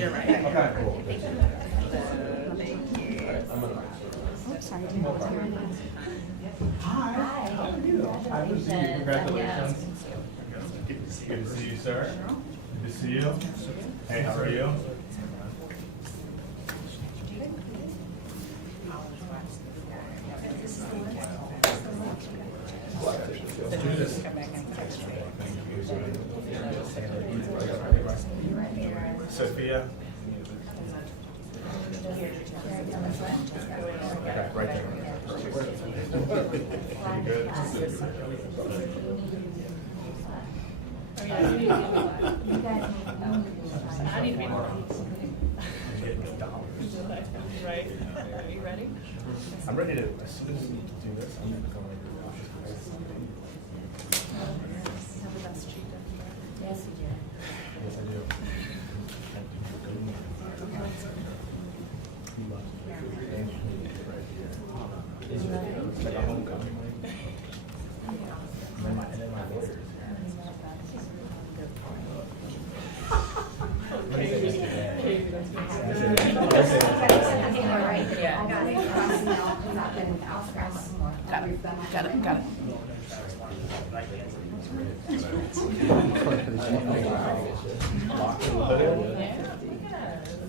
you're right. Okay, cool. Thank you. Oops, sorry. Hi. How are you? Happy to see you. Congratulations. Good to see you, sir. Good to see you. Hey, how are you? Let's do this. Sophia. Okay, right there. You good? I need to be more. Right? Are you ready? I'm ready to, as soon as we do this, I'm going to go over your Yes, you do. Yes, I do. It's like a homecoming. And then my lawyers. Got it.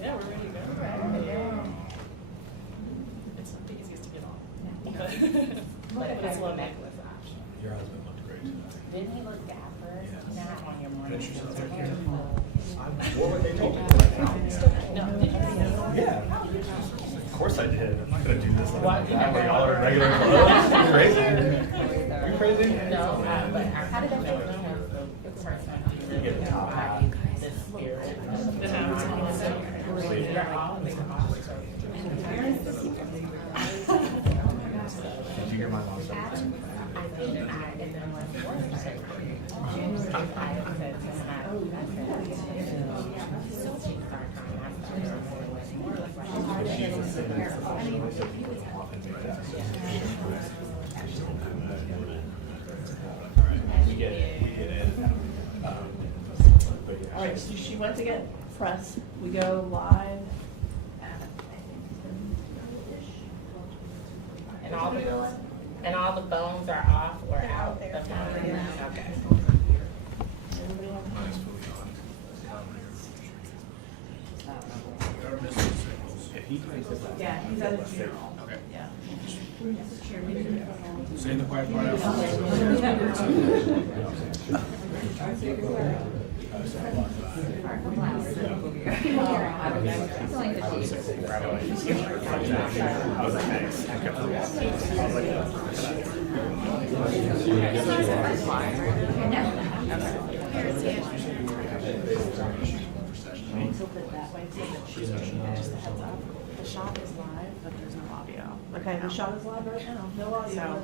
Yeah, we're ready to go. It's not the easiest to get on. But it's low necklace option. Your husband looked great today. Didn't he look dapper? Not on your morning. What would they told me? No, did you see it? Yeah. Of course I did. I'm not gonna do this like that. Where y'all are in regular clothes. You crazy? You crazy? No, but how did that go? You get a top hat. This spirit. Did you hear my mom's I think I and then was I said to She's a sinner. We get it. But yeah. All right, so she went to get press. We go live at, and all the bones are off or out. Okay. yeah, he's at a funeral. Okay. Yeah. Say the quiet part out. The shot is live, but there's no audio. Okay, the shot is live right now. No audio.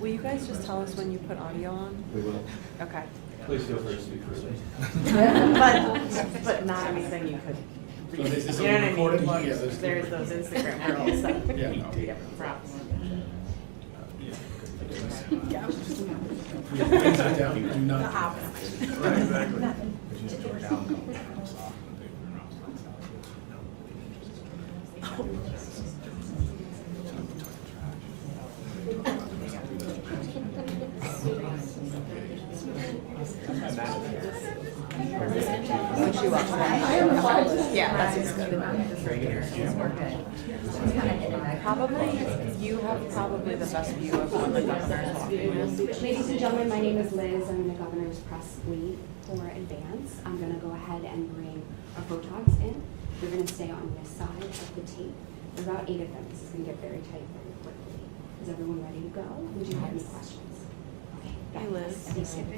Will you guys just tell us when you put audio on? We will. Okay. Please feel free to speak freely. But not anything you could read. Is this You know a what I recording? mean? Yeah, there's- There's those Instagram girls. So. Yeah, no. Yeah, props. Yeah. Things are down, do not. Right, exactly. But you just go down, come down, soft, and big, and When she walks in. Yeah, that's good. Probably, you have probably the best view of when the governor's walking in. Ladies and gentlemen, my name is Liz. I'm the governor's press lead for Advance. I'm going to go ahead and bring our photogs in. You're going to stay on this side of the tape. There are about 8 of them. This is going to get very tight very quickly. Is everyone ready to go? Would you have any questions? Hey Liz,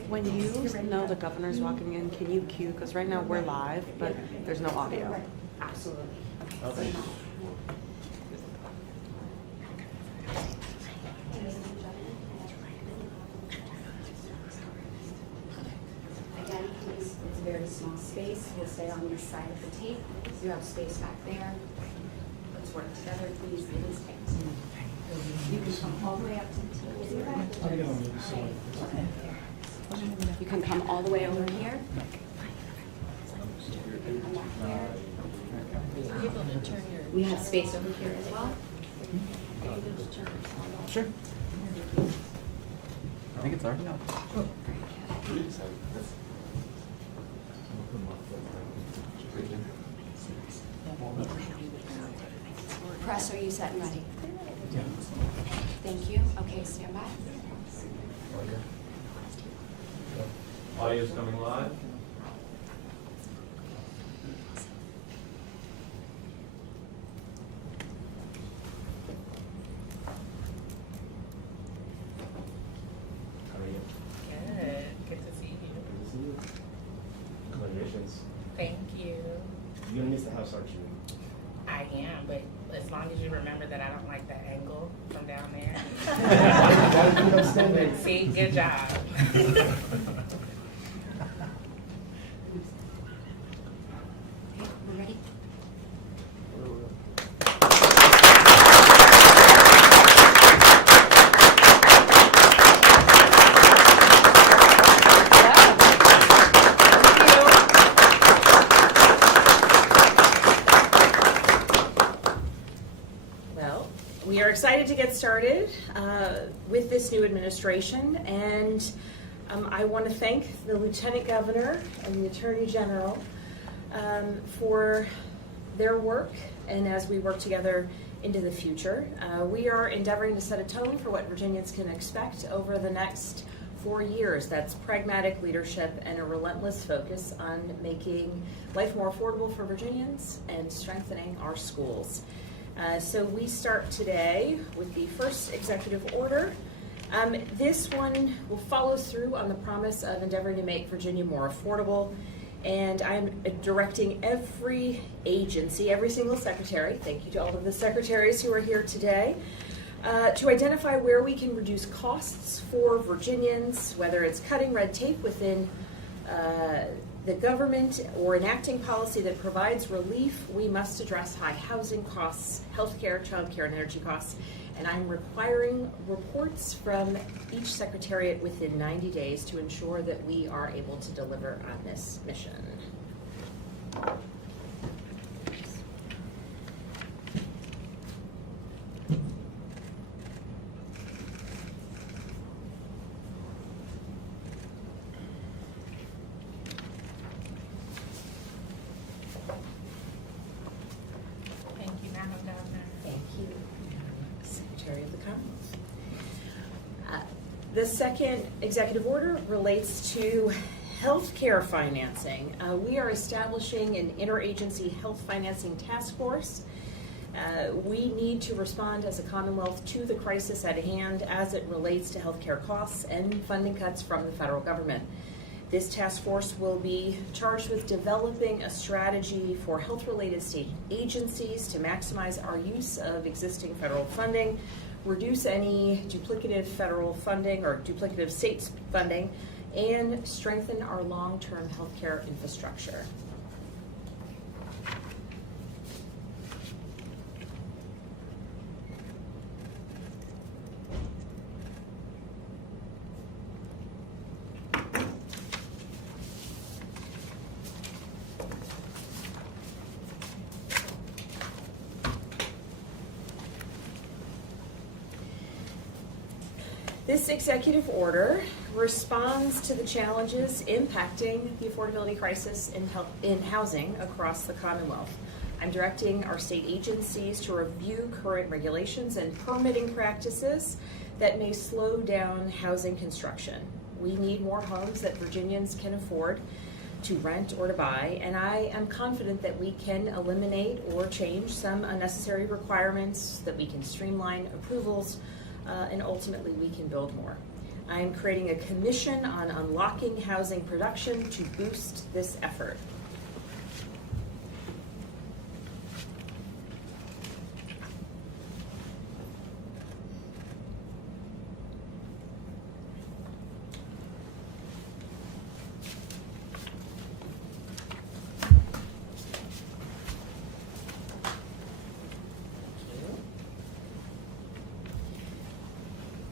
when you know the governor's walking in, can you cue, because right now we're live, but there's no audio. Absolutely. Okay. Again, please, it's a very small space. We'll stay on this side of the tape. You have space back there. Let's work together, please. Please take. You can come all the way up to the tape. You can come all the way over here. You can come back here. We have space over here as well. Sure. I think it's already up. Press, are you set and ready? Thank you. Okay, stand by. Audio's coming live. How are you? Good. Good to see you. Good to see you. Congratulations. Thank you. You're gonna miss the house, aren't you? I am, but as long as you remember that I don't like that angle from down there. Why did you not stand there? See, good job. Okay, we're ready? Well, we are excited to get started with this new administration, and I want to thank the Lieutenant Governor and the Attorney General for their work, and as we work together into the future. We are endeavoring to set a tone for what Virginians can expect over the next 4 years. That's pragmatic leadership and a relentless focus on making life more affordable for Virginians and strengthening our schools. So we start today with the first executive order. This one will follow through on the promise of endeavoring to make Virginia more affordable. And I'm directing every agency, every single secretary, thank you to all of the secretaries who are here today, to identify where we can reduce costs for Virginians, whether it's cutting red tape within the government or enacting policy that provides relief. We must address high housing costs, healthcare, childcare, and energy costs. And I'm requiring reports from each secretariat within 90 days to ensure that we are able to deliver on this mission. Thank you, Madam Governor. Thank you, Secretary of the Commonwealth. The second executive order relates to healthcare financing. We are establishing an interagency health financing task force. We need to respond as a Commonwealth to the crisis at hand as it relates to healthcare costs and funding cuts from the federal government. This task force will be charged with developing a strategy for health-related state agencies to maximize our use of existing federal funding, reduce any duplicative federal funding or duplicative state funding, and strengthen our long-term healthcare infrastructure. This executive order responds to the challenges impacting the affordability crisis in housing across the Commonwealth. I'm directing our state agencies to review current regulations and permitting practices that may slow down housing construction. We need more homes that Virginians can afford to rent or to buy, and I am confident that we can eliminate or change some unnecessary requirements, that we can streamline approvals, and ultimately we can build more. I am creating a commission on unlocking housing production to boost this effort.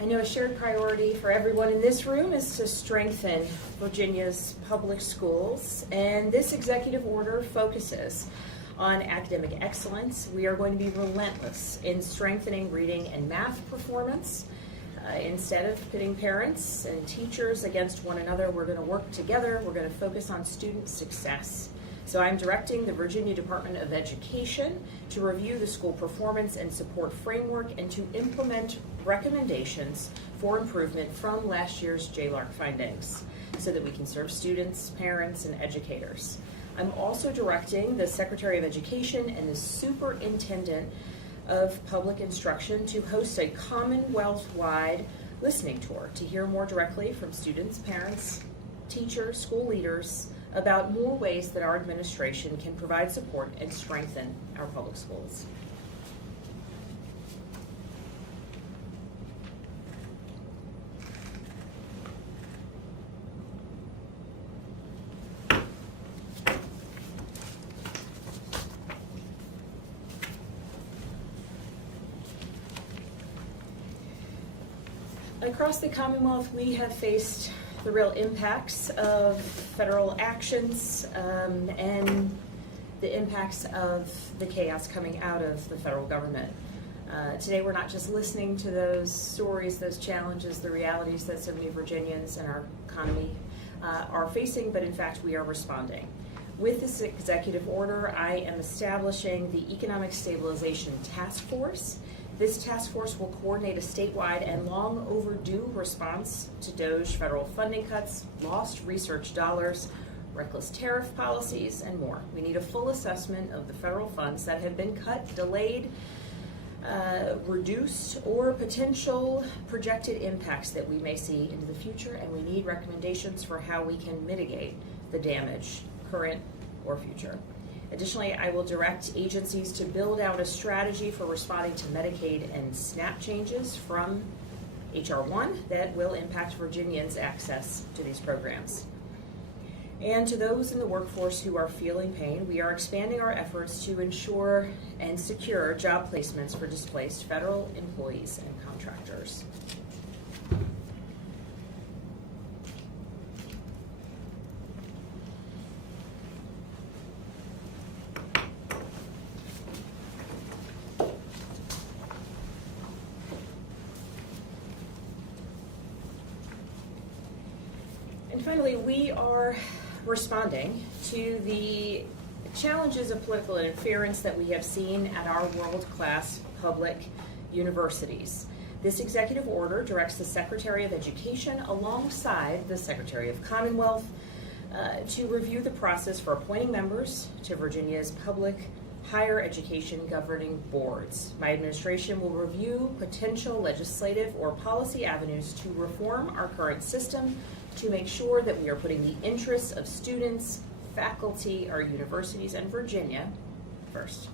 I know a shared priority for everyone in this room is to strengthen Virginia's public schools, and this executive order focuses on academic excellence. We are going to be relentless in strengthening reading and math performance. Instead of pitting parents and teachers against one another, we're going to work together. We're going to focus on student success. So I'm directing the Virginia Department of Education to review the school performance and support framework and to implement recommendations for improvement from last year's JLARC findings so that we can serve students, parents, and educators. I'm also directing the Secretary of Education and the Superintendent of Public Instruction to host a Commonwealth-wide listening tour to hear more directly from students, parents, teachers, school leaders about more ways that our administration can provide support and strengthen our public schools. Across the Commonwealth, we have faced the real impacts of federal actions and the impacts of the chaos coming out of the federal government. Today, we're not just listening to those stories, those challenges, the realities that so many Virginians and our economy are facing, but in fact, we are responding. With this executive order, I am establishing the Economic Stabilization Task Force. This task force will coordinate a statewide and long overdue response to DOGE federal funding cuts, lost research dollars, reckless tariff policies, and more. We need a full assessment of the federal funds that have been cut, delayed, reduced, or potential projected impacts that we may see into the future, and we need recommendations for how we can mitigate the damage, current or future. Additionally, I will direct agencies to build out a strategy for responding to Medicaid and SNAP changes from H.R. 1 that will impact Virginians' access to these programs. And to those in the workforce who are feeling pain, we are expanding our efforts to ensure and secure job placements for displaced federal employees and contractors. And finally, we are responding to the challenges of political interference that we have seen at our world-class public universities. This executive order directs the Secretary of Education alongside the Secretary of Commonwealth to review the process for appointing members to Virginia's public higher education governing boards. My administration will review potential legislative or policy avenues to reform our current system to make sure that we are putting the interests of students, faculty, our universities, and Virginia first.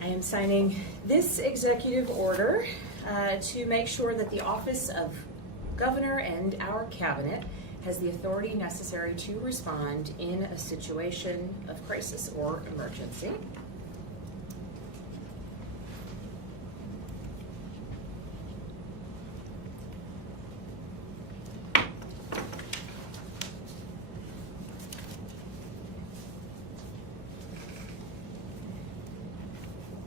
I am signing this executive order to make sure that the office of governor and our cabinet has the authority necessary to respond in a situation of crisis or emergency.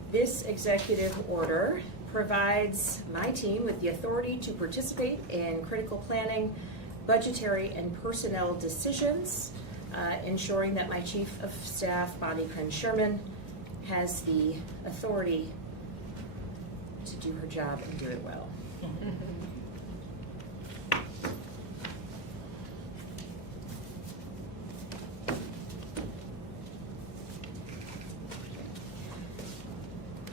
This executive order provides my team with the authority to participate in critical planning, budgetary, and personnel decisions, ensuring that my Chief of Staff, Bonnie Kren-Sherman, has the authority to do her job and do it well.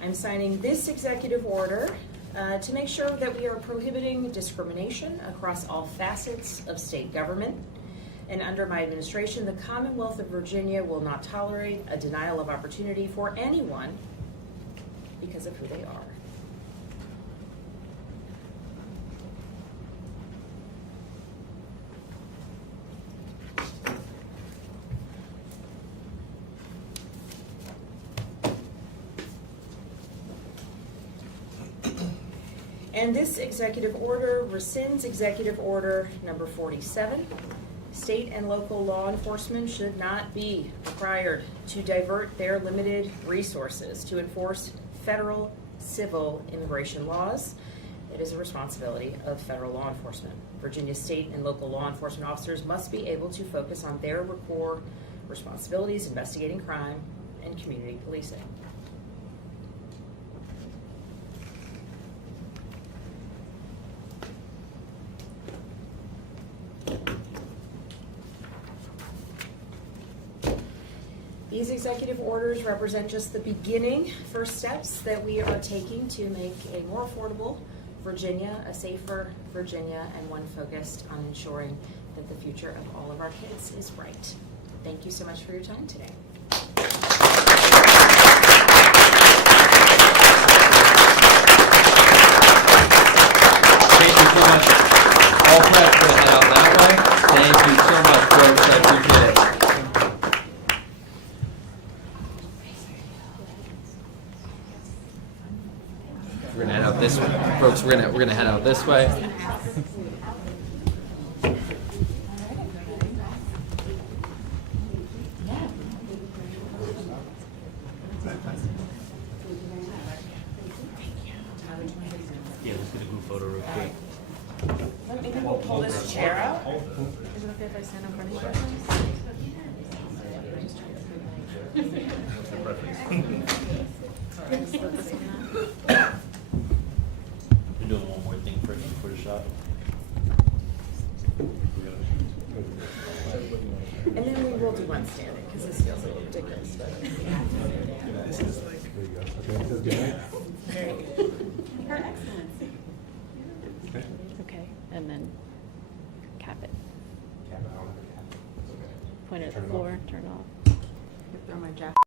I'm signing this executive order to make sure that we are prohibiting discrimination across all facets of state government. And under my administration, the Commonwealth of Virginia will not tolerate a denial of opportunity for anyone because of who they are. And this executive order rescinds executive order number 47. State and local law enforcement should not be required to divert their limited resources to enforce federal civil immigration laws. It is a responsibility of federal law enforcement. Virginia state and local law enforcement officers must be able to focus on their core responsibilities, investigating crime and community policing. These executive orders represent just the beginning, first steps that we are taking to make a more affordable Virginia, a safer Virginia, and one focused on ensuring that the future of all of our kids is bright. Thank you so much for your time today. Thank you so much. All prep for the head out that way. Thank you so much, folks. I appreciate it. We're gonna head out this way, folks. We're gonna head out this way. Yeah, let's get a group photo real quick. Maybe we'll pull this chair out. Is it okay if I stand up for any questions? We're doing one more thing for the shot. And then we will do one standing, because this feels a little ridiculous. This is like... Very good. Her Excellency. Okay, and then cap it. Point it at the floor, turn it off. Throw my jacket.